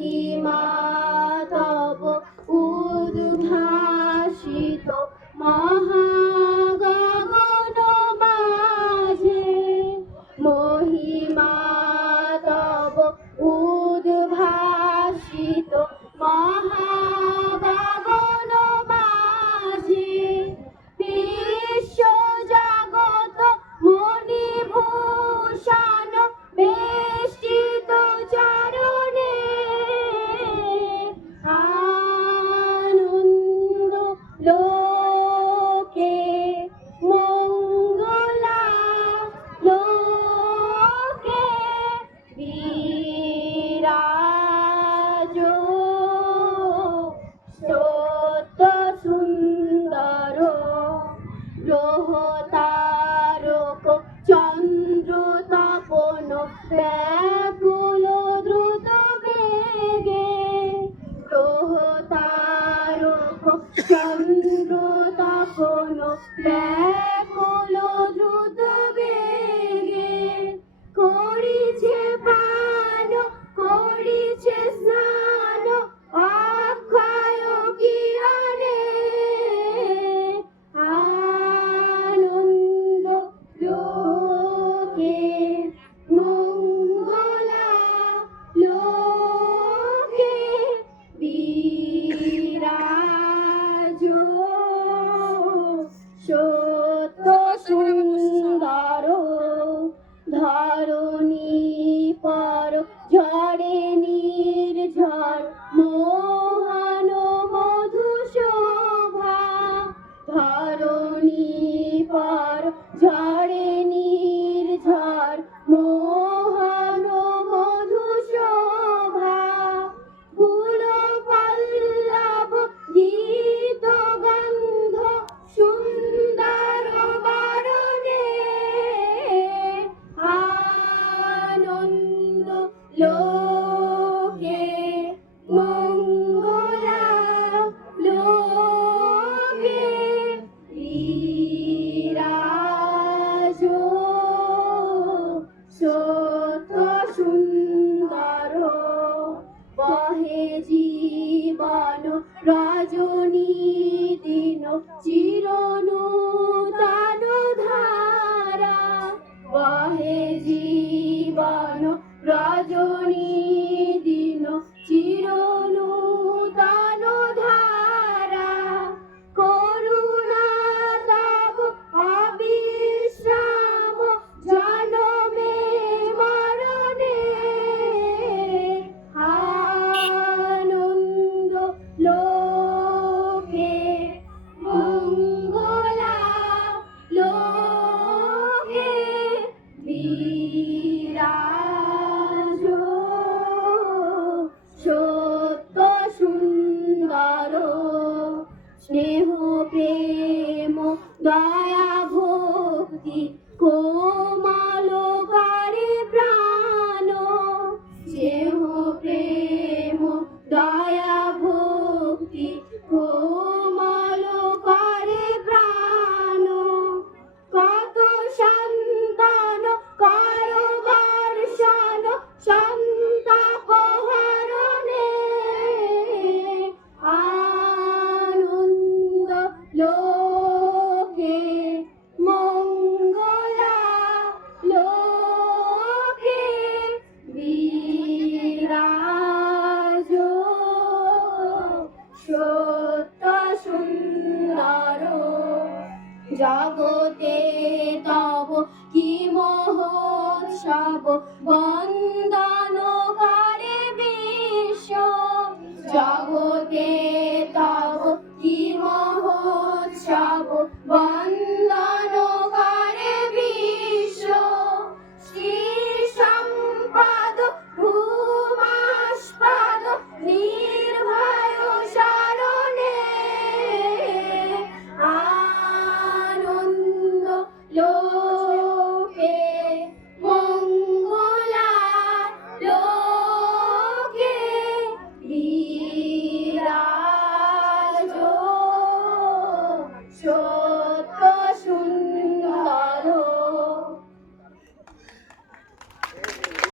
Ima. 梦 দয়া ভক্তি কো সুন্দর। জগতে তব কি মহোৎসব বন্দা